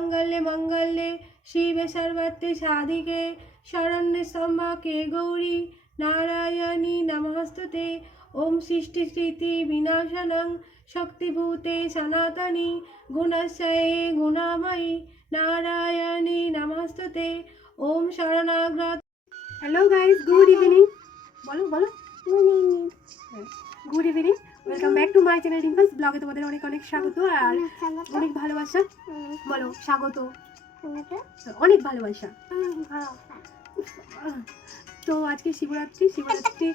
সর্বমঙ্গলে মঙ্গলে শিবে সর্বত্রে সাধিকে শরণ্যে স্তম্ভকে গৌরী নারায়ণী নমস্তুতে। ওম সৃষ্টি স্থিতি বিনাশনং শক্তিভূতে সনাতনী গুণশয়ে গুণাময়ী নারায়ণী নমস্তুতে। ওম শরণাগ্রত হ্যালো গাইস গুড ইভিনিং বলো বলো। Good evening welcome back to my channel Dimples ব্লগে তোমাদের অনেক অনেক স্বাগত আর অনেক ভালোবাসা। বলো স্বাগত। অনেক ভালোবাসা। তো আজকে শিবরাত্রি শিবরাত্রি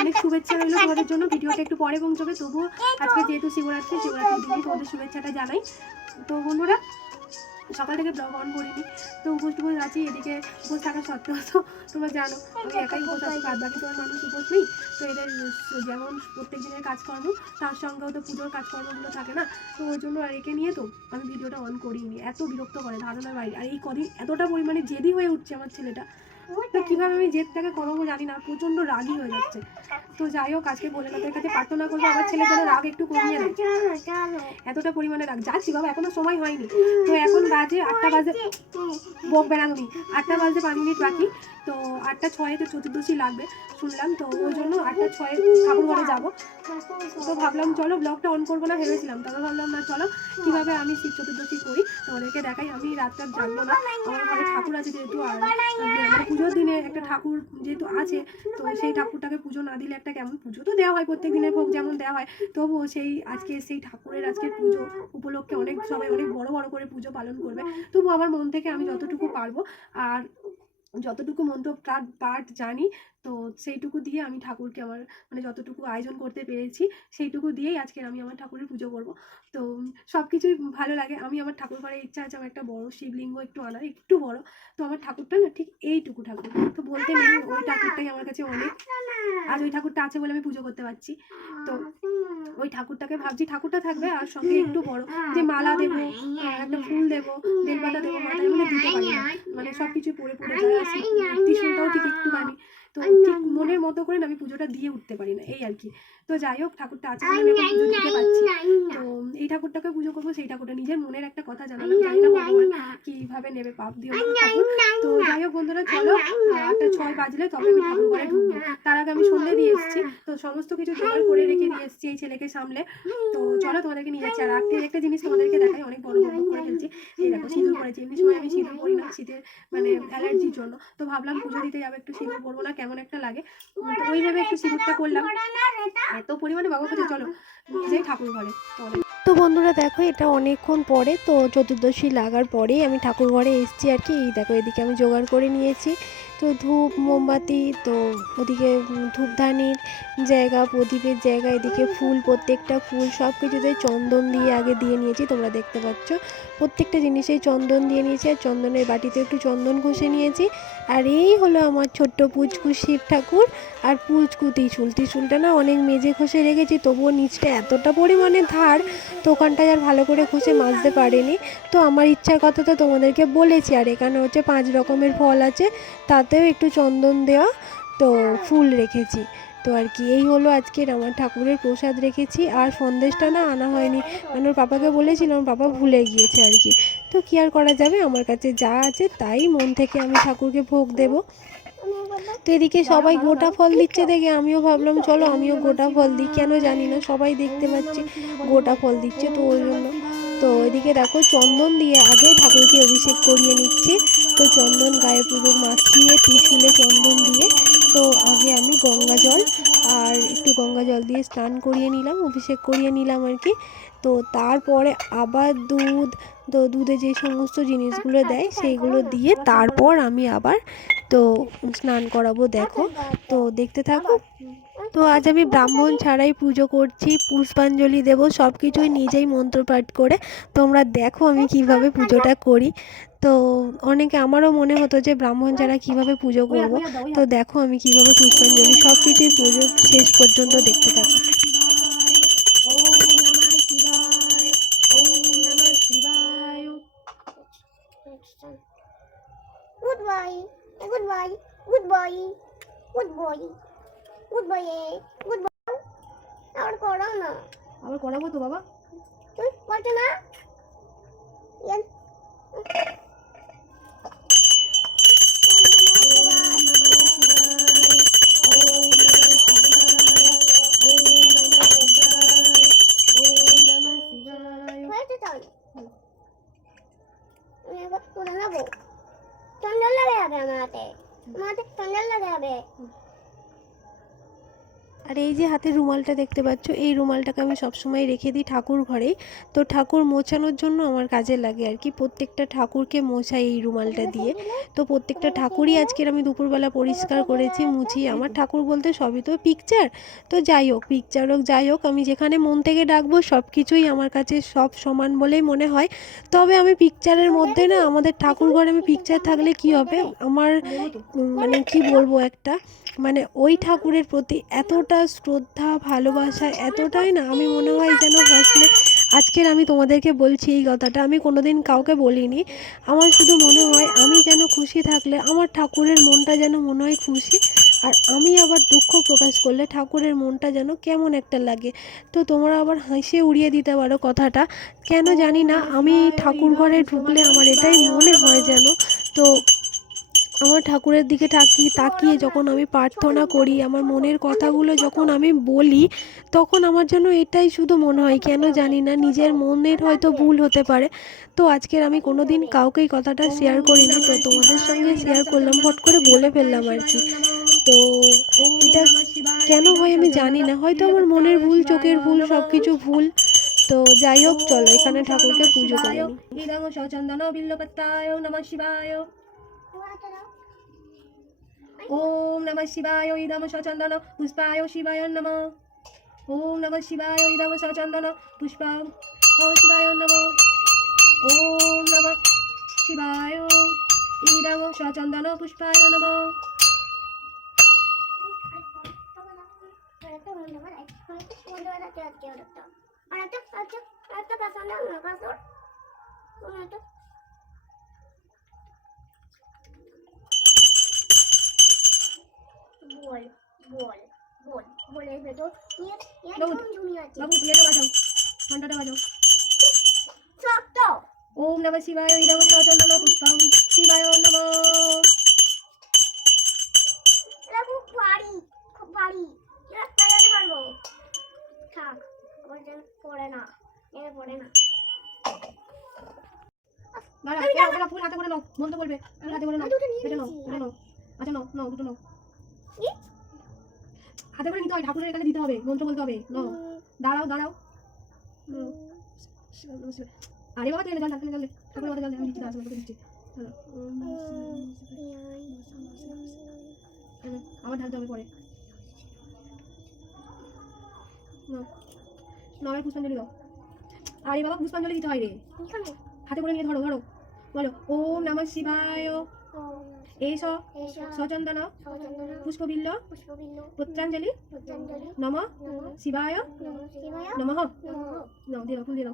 অনেক শুভেচ্ছা রইল তোমাদের জন্য। ভিডিওটা একটু পরে পৌঁছবে তবুও আজকে যেহেতু শিবরাত্রি শিবরাত্রির দিনে তোমাদের শুভেচ্ছাটা জানাই। তো বন্ধুরা সকাল থেকে ব্লগ অন করিনি। তো উপোস টুপোস আছি, এদিকে উপোস থাকা সত্ত্বেও তো তোমরা জানো, আমি একাই উপোস আছি, বাদ বাকি তোমার মানুষ উপোস নেই। তো এদের যেমন প্রত্যেক দিনের কাজকর্ম, তার সঙ্গেও তো পুজোর কাজকর্মগুলো থাকে না। তো ওই জন্য আর একে নিয়ে তো আমি ভিডিওটা অন করিনি। এত বিরক্ত করে ধারণার বাইরে। আর এই কদিন এতটা পরিমাণে জেদি হয়ে উঠছে আমার ছেলেটা। তো কীভাবে আমি জেদটাকে কমাবো জানি না, প্রচণ্ড রাগই হয়ে যাচ্ছে। তো যাই হোক, আজকে ভোলেনাথের কাছে প্রার্থনা করব, আমার ছেলে যেন রাগ একটু কমিয়ে দেয় এতটা পরিমাণে রাগ। যাচ্ছি বাবা, এখনও সময় হয়নি। তো এখন বাজে আটটা বাজে বকবে না তুমি আটটা বাজে পাঁচ মিনিট বাকি। তো আটটা ছয়ে তো চতুর্দশী লাগবে, শুনলাম। তো ওই জন্য আটটা ছয়ে ঠাকুর ঘরে যাব। তো ভাবলাম, চলো ব্লগটা অন করব না, ভেবেছিলাম। তবে ভাবলাম, না, চলো, কীভাবে আমি শিব চতুর্দশী করি? তোমাদেরকে দেখাই, আমি রাতটা জানব না। আমার ঘরে ঠাকুর আছে যেহেতু, আর পুজোর দিনে একটা ঠাকুর যেহেতু আছে, তো সেই ঠাকুরটাকে পুজো না দিলে একটা কেমন পুজো তো দেওয়া হয়, প্রত্যেক দিনের ভোগ যেমন দেওয়া হয়। তবুও সেই আজকে সেই ঠাকুরের আজকে পুজো উপলক্ষে অনেক সবাই অনেক বড় বড় করে পুজো পালন করবে। তবু আমার মন থেকে আমি যতটুকু পারব আর যতটুকু মন্ত্র পাঠ জানি তো সেইটুকু দিয়ে আমি ঠাকুরকে আমার মানে যতটুকু আয়োজন করতে পেরেছি, সেইটুকু দিয়েই আজকের আমি আমার ঠাকুরের পুজো করব। তো সব কিছুই ভালো লাগে। আমি আমার ঠাকুর ঘরে ইচ্ছা আছে আমার একটা বড় শিবলিঙ্গ একটু আনার, একটু বড়। তো আমার ঠাকুরটা না ঠিক এইটুকু ঠাকুর। তো বলতে নেই, ওই ঠাকুরটাই আমার কাছে অনেক। আজ ওই ঠাকুরটা আছে বলে আমি পুজো করতে পারছি। তো ওই ঠাকুরটাকে ভাবছি, ঠাকুরটা থাকবে আর সঙ্গে একটু বড়। যে মালা দেবো একটা ফুল দেবো, বেলপাতা দেবো, মাথায় মানে দিতে পারি না। মানে সব কিছু পরে পরে যায় আসি ত্রিশুলটাও ঠিক একটুখানি। তো ঠিক মনের মতো করে আমি পুজোটা দিয়ে উঠতে পারি না এই আর কি। তো যাই হোক ঠাকুরটা আছে আমি পুজো দিতে পারছি। তো এই ঠাকুরটাকে পুজো করব সেই ঠাকুরটা নিজের মনের একটা কথা জানালাম জানি না ভগবান কীভাবে নেবে পাপ দিয়ে ঠাকুর। তো যাই হোক বন্ধুরা চলো আটটা ছয় বাজলে তবে আমি ঠাকুর ঘরে ঢুকবো। তার আগে আমি সন্ধে দিয়ে এসেছি তো সমস্ত কিছু জোগাড় করে রেখে দিয়ে এসেছি এই ছেলেকে সামলে। তো চলো তোমাদেরকে নিয়ে যাচ্ছি আর একটা একটা জিনিস তোমাদেরকে দেখাই অনেক বড় বড় করে ফেলছি এই দেখো সিঁদুর পরেছি এমনি সময় আমি সিঁদুর পরি না শীতের মানে অ্যালার্জির জন্য তো ভাবলাম পুজো দিতে যাব একটু সিঁদুর পরবো না কেমন একটা লাগে? তো ওইভাবে একটু সিঁদুরটা করলাম। এত পরিমাণে বাবা কাছে চলো নিজেই ঠাকুর ঘরে তো তো বন্ধুরা দেখো এটা অনেকক্ষণ পরে তো চতুর্দশী লাগার পরেই আমি ঠাকুর ঘরে এসেছি আর কি। এই দেখো এদিকে আমি জোগাড় করে নিয়েছি। তো ধূপ মোমবাতি তো ওদিকে ধূপধানির জায়গা প্রদীপের জায়গা এদিকে ফুল প্রত্যেকটা ফুল সব কিছুতে চন্দন দিয়ে আগে দিয়ে নিয়েছি তোমরা দেখতে পাচ্ছ। প্রত্যেকটা জিনিসেই চন্দন দিয়ে নিয়েছি আর চন্দনের বাটিতে একটু চন্দন ঘষে নিয়েছি। আর এই হলো আমার ছোট্ট পুচকু শিব ঠাকুর আর পুচকু ত্রিশুল ত্রিশুলটা না অনেক মেজে ঘষে রেখেছি, তবুও নিচটা এতটা পরিমাণে ধার তো ওখানটায় আর ভালো করে ঘষে মাজতে পারেনি। তো আমার ইচ্ছার কথা তো তোমাদেরকে বলেছি, আর এখানে হচ্ছে পাঁচ রকমের ফল আছে, তাতেও একটু চন্দন দেওয়া, তো ফুল রেখেছি। তো আর কি, এই হলো আজকের আমার ঠাকুরের প্রসাদ রেখেছি, আর সন্দেশটা না আনা হয়নি। মানে ওর পাপাকে বলেছিলাম পাপা ভুলে গিয়েছে আর কি। তো কি আর করা যাবে? আমার কাছে যা আছে তাই মন থেকে আমি ঠাকুরকে ভোগ দেব। তো এদিকে সবাই গোটা ফল দিচ্ছে দেখে আমিও ভাবলাম, চলো আমিও গোটা ফল দিই। কেন জানি না, সবাই দেখতে পাচ্ছি গোটা ফল দিচ্ছে তো ওই জন্য। তো এদিকে দেখো চন্দন দিয়ে আগে ঠাকুরকে অভিষেক করিয়ে নিচ্ছি। তো চন্দন গায়ে পুরো মাখিয়ে ত্রিশূলে চন্দন দিয়ে তো আগে আমি গঙ্গা জল আর একটু গঙ্গা জল দিয়ে স্নান করিয়ে নিলাম, অভিষেক করিয়ে নিলাম আর কি। তো তারপরে আবার দুধ, তো দুধে যে সমস্ত জিনিসগুলো দেয় সেইগুলো দিয়ে তারপর আমি আবার তো স্নান করাবো, দেখো। তো দেখতে থাকো। তো আজ আমি ব্রাহ্মণ ছাড়াই পুজো করছি, পুষ্পাঞ্জলি দেব সব কিছুই নিজেই মন্ত্রপাঠ করে তোমরা দেখো আমি কীভাবে পুজোটা করি। তো অনেকে আমারও মনে হতো যে ব্রাহ্মণ যারা কীভাবে পুজো করব তো দেখো আমি কীভাবে পুষ্পাঞ্জলি সব কিছুই পুজো শেষ পর্যন্ত দেখতে থাকো ওম নমঃ শিবায় ওম নমঃ শিবায় Good boy. Good boy. Good boy. Good boy. Good boy. Good boy. আবার করো না আবার করাবো তো বাবা তুই করছ না কোথায় যাব ঠান্ডা লাগে হবে আমার হাতে আমার লাগে আর এই যে হাতের রুমালটা দেখতে পাচ্ছ এই রুমালটাকে আমি সবসময় রেখে দিই ঠাকুর ঘরেই তো ঠাকুর মোছানোর জন্য আমার কাজে লাগে আর কি প্রত্যেকটা ঠাকুরকে মোছাই এই রুমালটা দিয়ে। তো প্রত্যেকটা ঠাকুরই আজকের আমি দুপুরবেলা পরিষ্কার করেছি মুছি। আমার ঠাকুর বলতে সবই তো পিকচার তো যাই হোক পিকচার হোক যাই হোক আমি যেখানে মন থেকে ডাকবো সব কিছুই আমার কাছে সব সমান বলেই মনে হয়। তবে আমি পিকচারের মধ্যে না আমাদের ঠাকুর ঘরে আমি পিকচার থাকলে কি হবে? আমার মানে কি বলব একটা? মানে ওই ঠাকুরের প্রতি এতটা শ্রদ্ধা, ভালোবাসা এতটাই না, আমি মনে হয় যেন হাসলে আজকের আমি তোমাদেরকে বলছি এই কথাটা, আমি কোনোদিন কাউকে বলিনি। আমার শুধু মনে হয় আমি যেন খুশি থাকলে আমার ঠাকুরের মনটা যেন মনে হয় খুশি, আর আমি আবার দুঃখ প্রকাশ করলে ঠাকুরের মনটা যেন কেমন একটা লাগে। তো তোমরা আবার হেসে উড়িয়ে দিতে পারো কথাটা, কেন জানি না, আমি ঠাকুর ঘরে ঢুকলে আমার এটাই মনে হয় যেন। তো আমার ঠাকুরের দিকে তাকিয়ে তাকিয়ে যখন আমি প্রার্থনা করি, আমার মনের কথাগুলো যখন আমি বলি, তখন আমার যেন এটাই শুধু মনে হয়, কেন জানি না, নিজের মনের হয়তো ভুল হতে পারে। তো আজকের আমি কোনো দিন কাউকেই কথাটা শেয়ার করিনি, তো তোমাদের সঙ্গে শেয়ার করলাম, ফট করে বলে ফেললাম আর কি। তো এটা কেন হয় আমি জানি না, হয়তো আমার মনের ভুল, চোখের ভুল সব কিছু ভুল। তো যাই হোক, চলো এখানে ঠাকুরকে পুজো করে নিই ইদং সচন্দন বিল্লপত্রায় নমঃ শিবায় ওম নমঃ শিবায় ইদম সচন্দন পুষ্পায় শিবায় নমঃ ওম নমঃ শিবায় ইদম সচন্দন পুষ্প ও শিবায় নমঃ ওম নমঃ শিবায় ইদম সচন্দন পুষ্পায় নমঃ বন্ধু আমার আরেকটা বন্ধু আমার আছে আজকে বল বল বল বলের ভেতর। নিয়ে একদম ঝুমি আছে। বাবু ইয়েটা বাজাও ঘন্টাটা বাজাও শক্ত ওম নমঃ শিবায় ইদম সচন্দন পুষ্পং শিবায় নমঃ। এটা খুব ভারী খুব ভারী। এটা পারব। থাক যেন পড়ে না যেন পড়ে না। দাঁড়া ফুল হাতে করে নাও। বলবে ফুল হাতে করে নাও। এটা নাও এটা নাও। আচ্ছা নাও নাও দুটো নাও? হাতে করে নিতে হয় ঠাকুরের এখানে দিতে হবে মন্ত্র বলতে হবে। নাও দাঁড়াও দাঁড়াও। আরে বাবা তুই জল ঠাকুরের জল ঠাকুরের মাথায় জল আমি দিচ্ছি দিচ্ছি দাঁড়াও। এনে, আবার ঢালতে হবে পরে এবার পুষ্পাঞ্জলি দাও। আরে বাবা পুষ্পাঞ্জলি দিতে হয় রে। হাতে করে নিয়ে ধরো ধরো। বলো ওম নমঃ শিবায়। এস স সচন্দন পুষ্পবিল্ল পুত্রাঞ্জলি নম শিবায় নমঃ নমঃ। দিয়ে ফুল দিয়ে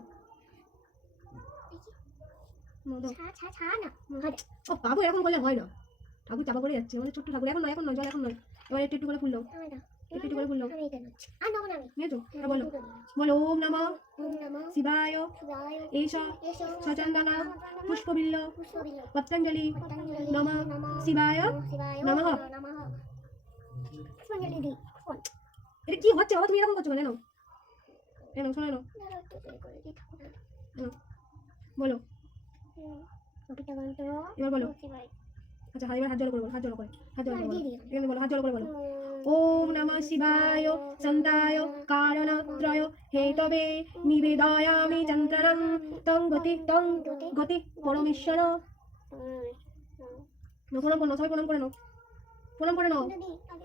ও বাবু এরকম করলে হয় না। ঠাকুর চাপা করে যাচ্ছে। আমাদের ছোট্ট ঠাকুর। এখন নয় এখন নয় জল এখন নয়। এবার একটু একটু করে ফুল দাও। একটু করে হ্যাঁ বলো। বলো ওম নম। শিবায়। শিবায়। এইস পুষ্পবিল্ল। পতঞ্জলি। নমঃ শিবায়। নমঃ। এটা কি হচ্ছে? বাবা তুমি এরকম করছ কেন? এনো শোনো বলো। এবার বলো। আচ্ছা হাত এবার হাত জল করে বলো হাত জল করে হাত জল করে এখানে বলো হাত জল করে বলো। ওম নম শিবায় সন্তায় কারণত্রয় হেতবে নিবেদয়ামি চন্দ্রং তং গতি তং গতি পরমেশ্বর। প্রণাম করে নাও সবাই প্রণাম করে নাও। প্রণাম করে নাও।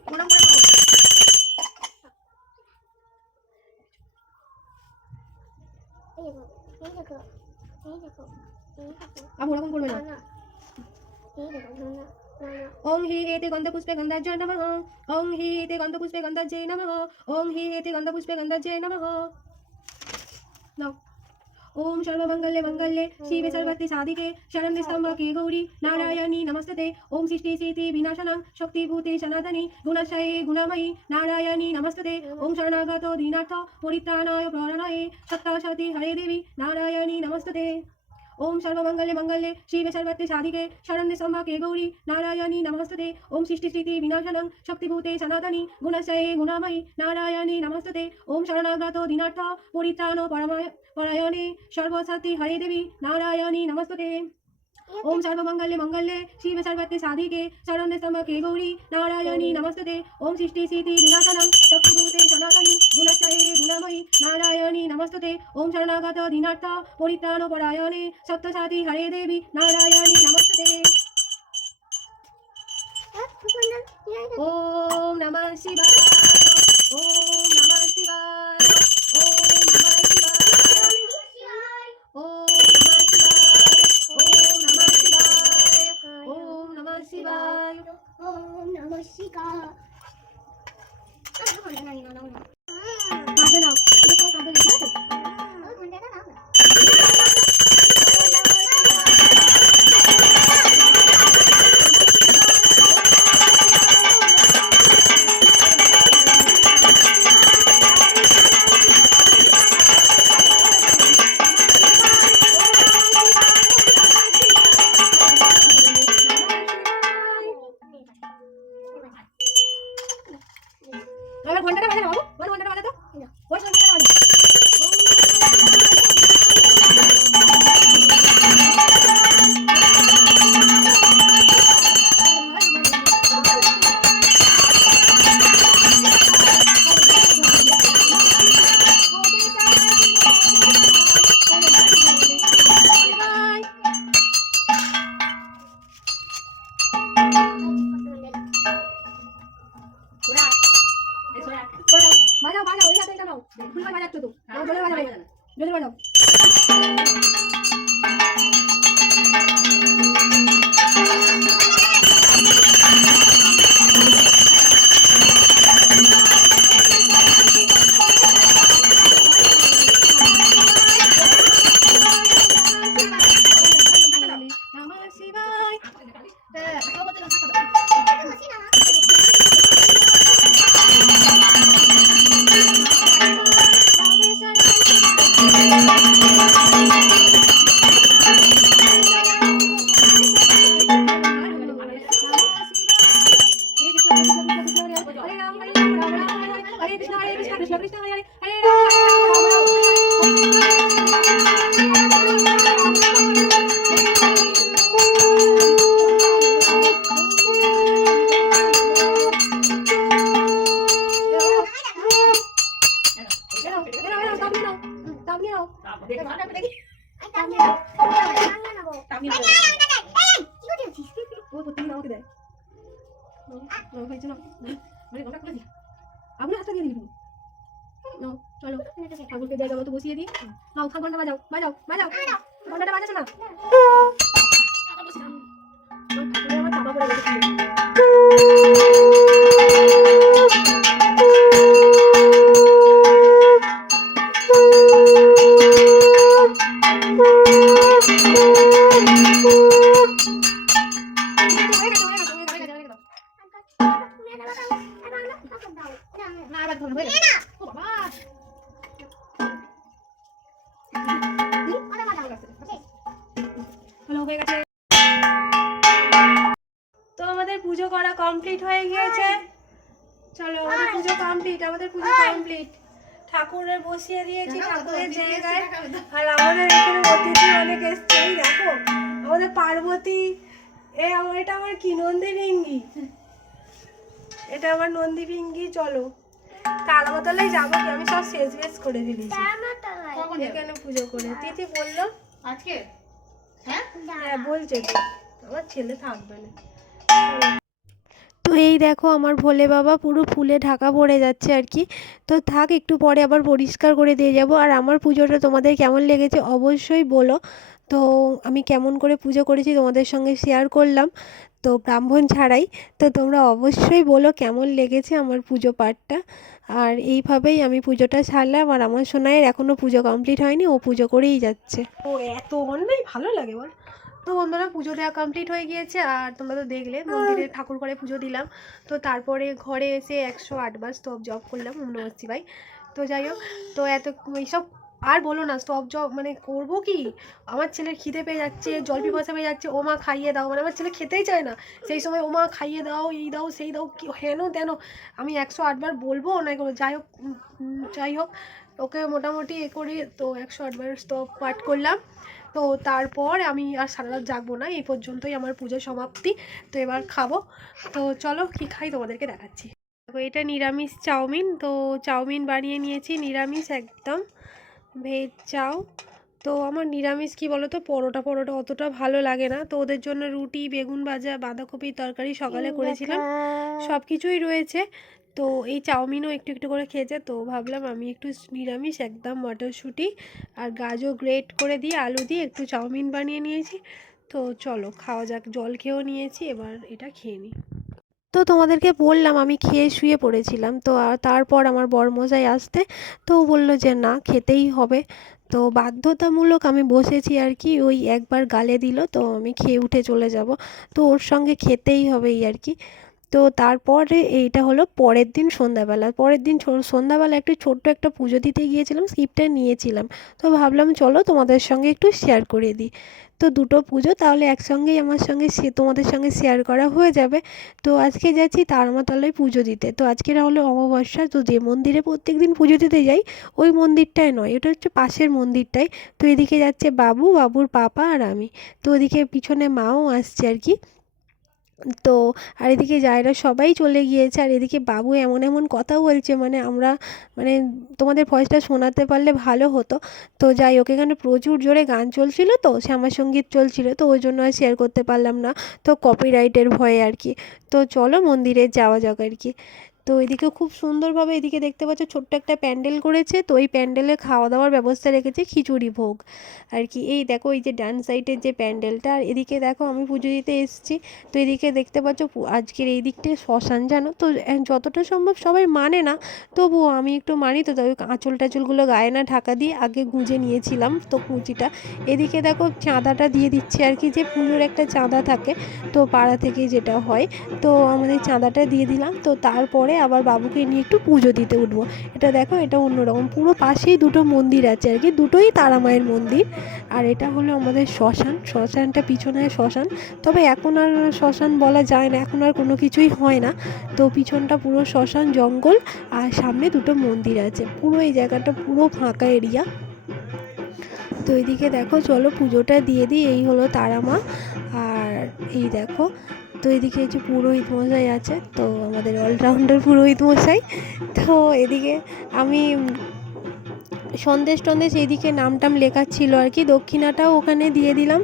প্রণাম করে নাও। আবু ওরকম করবে না। ওং হি হেতে গন্ধপুষ্পে গন্ধার্য নমঃ ওং হি হেতে গন্ধপুষ্পে গন্ধার্যে নমঃ ওং হি হেতে গন্ধপুষ্পে গন্ধার্যে নমঃ ওম সর্বমঙ্গলে মঙ্গলে শিবে সর্বত্রে সাধিকে শরণ্যে স্তম্ভকে গৌরী নারায়ণী নমস্তে ওম সৃষ্টি স্থিতি বিনাশনং শক্তিভূতে সনাতনী গুণাশয়ে গুণময়ী নারায়ণী নমস্তে ওম শরণাগত দীনার্থ পরিত্রাণায় প্রণয়ে সত্তাশতি হরে দেবী নারায়ণী নমস্তে ওম সর্বমঙ্গলে মঙ্গলে শিব সর্বত্রে সাধিকে শরণ্য সম্ভাকে গৌরী নারায়ণী নমস্ততে ওম সৃষ্টিস্থিতি বিনাশনং শক্তিভূতে সনাতনী গুণশয়ে গুণাময়ী নারায়ণী নমস্ততে ওম শরণাগত দিনার্থ পরিত্রাণ পরময় পরায়ণে সর্বসাতি হরে দেবী নারায়ণী নমস্ততে ওম সর্বমঙ্গলে মঙ্গলে শিব সর্বত্রে সাধিকে শরণ্য স্তম্ভকে গৌরী নারায়ণী নমস্ততে ওম সৃষ্টি স্থিতি বিনাশনং শক্তিভূতে সনাতনী গুণশয়ে গুণাময়ী নারায়ণ नमस्ते ओम शरणागत दीनार्थ परित्राणपरायणे सत्यसाधि हरे देवी नारायणी नमस्ते ओम नमः शिवाय ओम नमः शिवाय ओम नमः शिवाय ओम नमः शिवाय ओम नमः शिवाय ओम नमः शिवाय ओम नमः शिवाय সবাই কাঁদবে না, ঠিক আছে? এবার ঘন্টাটা বাজা না বাবু বল ঘন্টাটা বাজা তো ওই ঘন্টাটা বাজা Bye. নাও। মানে হাতটা দিয়ে দিবি তুমি। চলো। ঠাকুরকে জায়গা মতো বসিয়ে দিই। নাও ঘণ্টা বাজাও বাজাও বাজাও। ঘন্টাটা বাজাচ্ছ না? নাও, ঠাকুরের আমার চাপা হয়ে গেছে। তো আমাদের পুজো করা কমপ্লিট হয়ে গিয়েছে। চলো আমাদের পুজো কমপ্লিট আমাদের পুজো কমপ্লিট ঠাকুরের বসিয়ে দিয়েছি ঠাকুরের জায়গায়। আর আমাদের এখানে অতিথি অনেক এসছে দেখো আমাদের পার্বতী এ আমার এটা আমার কি নন্দী ভিঙ্গি এটা আমার নন্দী ভিঙ্গি চলো তারাতলায় যাব কি? আমি সব শেষ বেশ করে ফেলেছি। এখানে পুজো করে। তিথি বলল? আজকে? হ্যাঁ? হ্যাঁ বলছে তো। আমার ছেলে থাকবে না। তো এই দেখো আমার ভোলে বাবা পুরো ফুলে ঢাকা পড়ে যাচ্ছে আর কি। তো থাক, একটু পরে আবার পরিষ্কার করে দিয়ে যাব। আর আমার পুজোটা তোমাদের কেমন লেগেছে অবশ্যই বলো। তো আমি কেমন করে পুজো করেছি তোমাদের সঙ্গে শেয়ার করলাম। তো ব্রাহ্মণ ছাড়াই। তো তোমরা অবশ্যই বলো কেমন লেগেছে আমার পুজো পাঠটা। আর এইভাবেই আমি পুজোটা ছাড়লাম আর আমার সোনাইয়ের এখনও পুজো কমপ্লিট হয়নি, ও পুজো করেই যাচ্ছে। ও, এত অন্যায় ভালো লাগে বল। তো বন্ধুরা পুজো দেওয়া কমপ্লিট হয়ে গিয়েছে আর তোমরা তো দেখলে মন্দিরে ঠাকুর করে পুজো দিলাম। তো তারপরে ঘরে এসে একশো আটবার স্তব জব করলাম ওম নমঃ শিবায় তো যাই হোক তো এত এইসব আর বলো না স্তব জব মানে করব কি? আমার ছেলের খিদে পেয়ে যাচ্ছে জল পিপাসা পেয়ে যাচ্ছে ও মা খাইয়ে দাও। মানে আমার ছেলে খেতেই চায় না। সেই সময় ও মা খাইয়ে দাও এই দাও সেই দাও কি হেন তেন। আমি একশো আটবার বলব না এগুলো যাই হোক যাই হোক ওকে মোটামুটি এ করে তো একশো আটবার স্তব পাঠ করলাম। তো তারপর আমি আর সারা রাত জাগবো না এই পর্যন্তই আমার পুজো সমাপ্তি। তো এবার খাব। তো চলো কি খাই তোমাদেরকে দেখাচ্ছি। দেখো এটা নিরামিষ চাউমিন। তো চাউমিন বানিয়ে নিয়েছি নিরামিষ একদম। Veg chow. তো আমার নিরামিষ কি বলো তো পরোটা পরোটা অতটা ভালো লাগে না। তো ওদের জন্য রুটি বেগুন ভাজা বাঁধাকপির তরকারি সকালে করেছিলাম। সব কিছুই রয়েছে। তো এই চাউমিনও একটু একটু করে খেয়েছে। তো ভাবলাম আমি একটু নিরামিষ, একদম মটরশুঁটি আর গাজর গ্রেট করে দিয়ে আলু দিয়ে একটু চাউমিন বানিয়ে নিয়েছি। তো চলো, খাওয়া যাক, জল খেয়েও নিয়েছি, এবার এটা খেয়ে নিই। তো তোমাদেরকে বললাম, আমি খেয়ে শুয়ে পড়েছিলাম। তো তারপর আমার বরমশাই আসতে, তো বলল যে না, খেতেই হবে। তো বাধ্যতামূলক আমি বসেছি আর কি, ওই একবার গালে দিল, তো আমি খেয়ে উঠে চলে যাব। তো ওর সঙ্গে খেতেই হবে এই আর কি। তো তারপরে এইটা হলো পরের দিন সন্ধ্যাবেলা। পরের দিন সন্ধ্যাবেলা একটু ছোট্ট একটা পুজো দিতে গিয়েছিলাম, স্কিপটা নিয়েছিলাম। তো ভাবলাম চলো তোমাদের সঙ্গে একটু শেয়ার করে দিই। তো দুটো পুজো, তাহলে একসঙ্গেই আমার সঙ্গে সে, তোমাদের সঙ্গে শেয়ার করা হয়ে যাবে। তো আজকে যাচ্ছি তারামাতলায় পুজো দিতে। তো আজকের হলো অমাবস্যা, তো যে মন্দিরে প্রত্যেক দিন পুজো দিতে যাই, ওই মন্দিরটায় নয়, এটা হচ্ছে পাশের মন্দিরটাই। তো এদিকে যাচ্ছে বাবু, বাবুর পাপা আর আমি। তো ওদিকে পিছনে মাও আসছে আর কি। তো আর এদিকে যায়রা সবাই চলে গিয়েছে, আর এদিকে বাবু এমন এমন কথা বলছে মানে আমরা মানে তোমাদের ভয়েসটা শোনাতে পারলে ভালো হতো। তো যাই হোক, এখানে প্রচুর জোরে গান চলছিল তো শ্যামাসঙ্গীত চলছিল তো, ওই জন্য আর শেয়ার করতে পারলাম না, তো কপিরাইটের ভয়ে আর কি। তো চলো মন্দিরে যাওয়া যাক আর কি। তো এদিকে খুব সুন্দরভাবে এদিকে দেখতে পাচ্ছ ছোট্ট একটা প্যান্ডেল করেছে। তো ওই প্যান্ডেলে খাওয়া দাওয়ার ব্যবস্থা রেখেছে খিচুড়ি ভোগ। আর কি এই দেখো, এই যে ডান সাইডের যে প্যান্ডেলটা, আর এদিকে দেখো আমি পুজো দিতে এসেছি। তো এদিকে দেখতে পাচ্ছ আজকের এই দিকটায় শ্মশান জানো? তো যতটা সম্ভব সবাই মানে না, তবুও আমি একটু মানি তো তবে আঁচল টাচলগুলো গায়ে না ঢাকা দিয়ে আগে গুঁজে নিয়েছিলাম তো কুচিটা। এদিকে দেখো চাঁদাটা দিয়ে দিচ্ছে আর কি, যে পুজোর একটা চাঁদা থাকে, তো পাড়া থেকে যেটা হয়। তো আমাদের চাঁদাটা দিয়ে দিলাম। তো তারপরে আবার বাবুকে নিয়ে একটু পুজো দিতে উঠবো। এটা দেখো, এটা অন্যরকম। পুরো পাশেই দুটো মন্দির আছে আর কি, দুটোই তারা মায়ের মন্দির। আর এটা হলো আমাদের শ্মশান। শ্মশানটা পিছনে শ্মশান। তবে এখন আর শ্মশান বলা যায় না, এখন আর কোনো কিছুই হয় না। তো পিছনটা পুরো শ্মশান, জঙ্গল, আর সামনে দুটো মন্দির আছে। পুরো এই জায়গাটা পুরো ফাঁকা এরিয়া। তো এদিকে দেখো, চলো পুজোটা দিয়ে দিই। এই হলো তারা মা। আর এই দেখো তো এদিকে এই যে পুরোহিত মশাই আছে, তো আমাদের অলরাউন্ডার পুরোহিত মশাই। তো এদিকে আমি সন্দেশ টন্দেশ এইদিকে নাম টাম লেখা ছিল আর কি, দক্ষিণাটাও ওখানে দিয়ে দিলাম।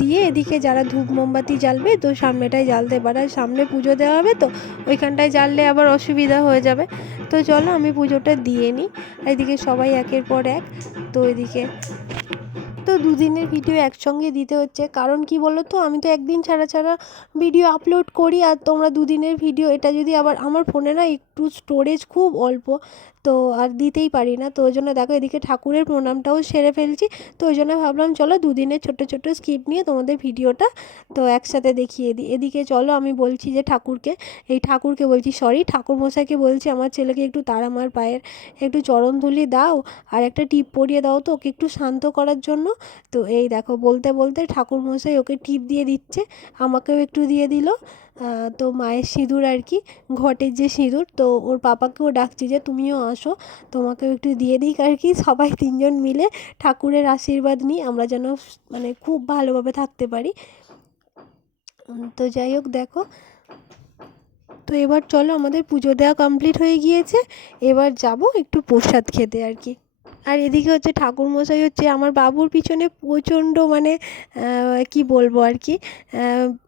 দিয়ে এদিকে যারা ধূপ মোমবাতি জ্বালবে, তো সামনেটায় জ্বালতে পারে। সামনে পুজো দেওয়া হবে তো, ওইখানটায় জ্বাললে আবার অসুবিধা হয়ে যাবে। তো চলো আমি পুজোটা দিয়ে নিই। এদিকে সবাই একের পর এক, তো এদিকে তো দুদিনের ভিডিও একসঙ্গে দিতে হচ্ছে। কারণ কি বলো তো আমি তো একদিন ছাড়া ছাড়া ভিডিও আপলোড করি আর তোমরা দুদিনের ভিডিও এটা যদি আবার আমার ফোনে না একটু স্টোরেজ খুব অল্প, তো আর দিতেই পারি না। তো ওই জন্য দেখো এদিকে ঠাকুরের প্রণামটাও সেরে ফেলছি। তো ওই জন্য ভাবলাম, চলো দুদিনের ছোট্ট ছোট স্কিপ নিয়ে তোমাদের ভিডিওটা তো একসাথে দেখিয়ে দিই। এদিকে চলো, আমি বলছি যে ঠাকুরকে, এই ঠাকুরকে বলছি সরি ঠাকুর মশাইকে বলছি, আমার ছেলেকে একটু তারামার পায়ের, একটু চরণ ধুলি দাও, আর একটা টিপ পরিয়ে দাও তো, ওকে একটু শান্ত করার জন্য। তো এই দেখো বলতে বলতে ঠাকুর মশাই ওকে টিপ দিয়ে দিচ্ছে, আমাকেও একটু দিয়ে দিল। তো মায়ের সিঁদুর আর কি, ঘটের যে সিঁদুর, তো ওর পাপাকেও ডাকছি যে তুমিও আসো, তোমাকেও একটু দিয়ে দিই আর কি, সবাই তিনজন মিলে ঠাকুরের আশীর্বাদ নিই, আমরা যেন মানে খুব ভালোভাবে থাকতে পারি। তো যাই হোক দেখো। তো এবার চলো আমাদের পুজো দেওয়া কমপ্লিট হয়ে গিয়েছে, এবার যাব একটু প্রসাদ খেতে আর কি। আর এদিকে হচ্ছে ঠাকুরমশাই হচ্ছে আমার বাবুর পিছনে প্রচণ্ড মানে কী বলব আর কি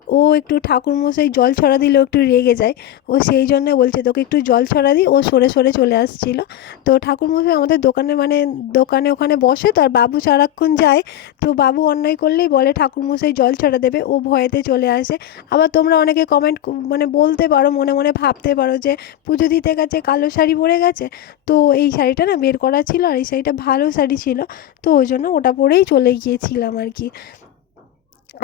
ও একটু ঠাকুরমশাই জল ছড়া দিলেও একটু রেগে যায়। ও সেই জন্য বলছে, তোকে একটু জল ছড়া দিই ও সরে সরে চলে আসছিল। তো ঠাকুরমশাই আমাদের দোকানে মানে দোকানে ওখানে বসে তো আর বাবু সারাক্ষণ যায়। তো বাবু অন্যায় করলেই বলে, ঠাকুরমশাই জল ছড়া দেবে। ও ভয়েতে চলে আসে। আবার তোমরা অনেকে কমেন্ট মানে বলতে পারো, মনে মনে ভাবতে পারো যে, পুজো দিতে গেছে, কালো শাড়ি পরে গেছে। তো এই শাড়িটা না বের করা ছিল আর এই শাড়িটা ভালো শাড়ি ছিল। তো ওই জন্য ওটা পরেই চলে গিয়েছিলাম আর কি।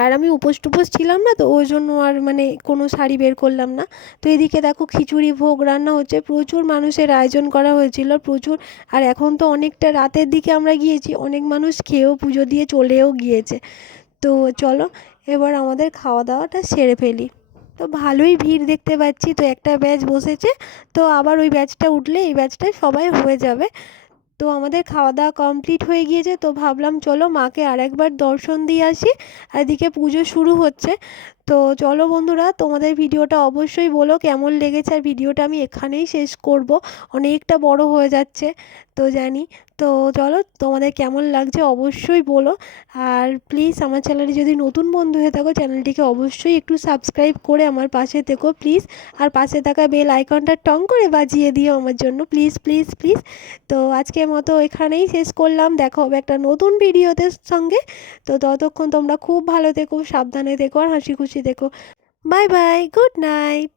আর আমি উপোস টুপোস ছিলাম না, তো ওই জন্য আর মানে কোনো শাড়ি বের করলাম না। তো এদিকে দেখো খিচুড়ি ভোগ রান্না হচ্ছে, প্রচুর মানুষের আয়োজন করা হয়েছিল, প্রচুর। আর এখন তো অনেকটা রাতের দিকে আমরা গিয়েছি, অনেক মানুষ খেয়েও পুজো দিয়ে চলেও গিয়েছে। তো চলো এবার আমাদের খাওয়া দাওয়াটা সেরে ফেলি। তো ভালোই ভিড় দেখতে পাচ্ছি, তো একটা ব্যাচ বসেছে, তো আবার ওই ব্যাচটা উঠলে এই ব্যাচটায় সবাই হয়ে যাবে। তো আমাদের খাওয়া দাওয়া কমপ্লিট হয়ে গিয়েছে, তো ভাবলাম চলো মাকে আরেকবার দর্শন দিয়ে আসি। এদিকে পুজো শুরু হচ্ছে। তো চলো বন্ধুরা, তোমাদের ভিডিওটা অবশ্যই বলো, কেমন লেগেছে আর ভিডিওটা আমি এখানেই শেষ করব। অনেকটা বড় হয়ে যাচ্ছে, তো জানি। তো চলো, তোমাদের কেমন লাগছে অবশ্যই বলো। আর প্লিজ আমার চ্যানেলে যদি নতুন বন্ধু হয়ে থাকো চ্যানেলটিকে অবশ্যই একটু সাবস্ক্রাইব করে আমার পাশে থেকো প্লিজ আর পাশে থাকা বেল আইকনটা টং করে বাজিয়ে দিও আমার জন্য প্লিজ প্লিজ প্লিজ তো আজকের মতো এখানেই শেষ করলাম, দেখা হবে একটা নতুন ভিডিওতে সঙ্গে। তো ততক্ষণ তোমরা খুব ভালো থেকো, সাবধানে থেকো, আর হাসি খুশি থেকো বাই বাই গুড নাইট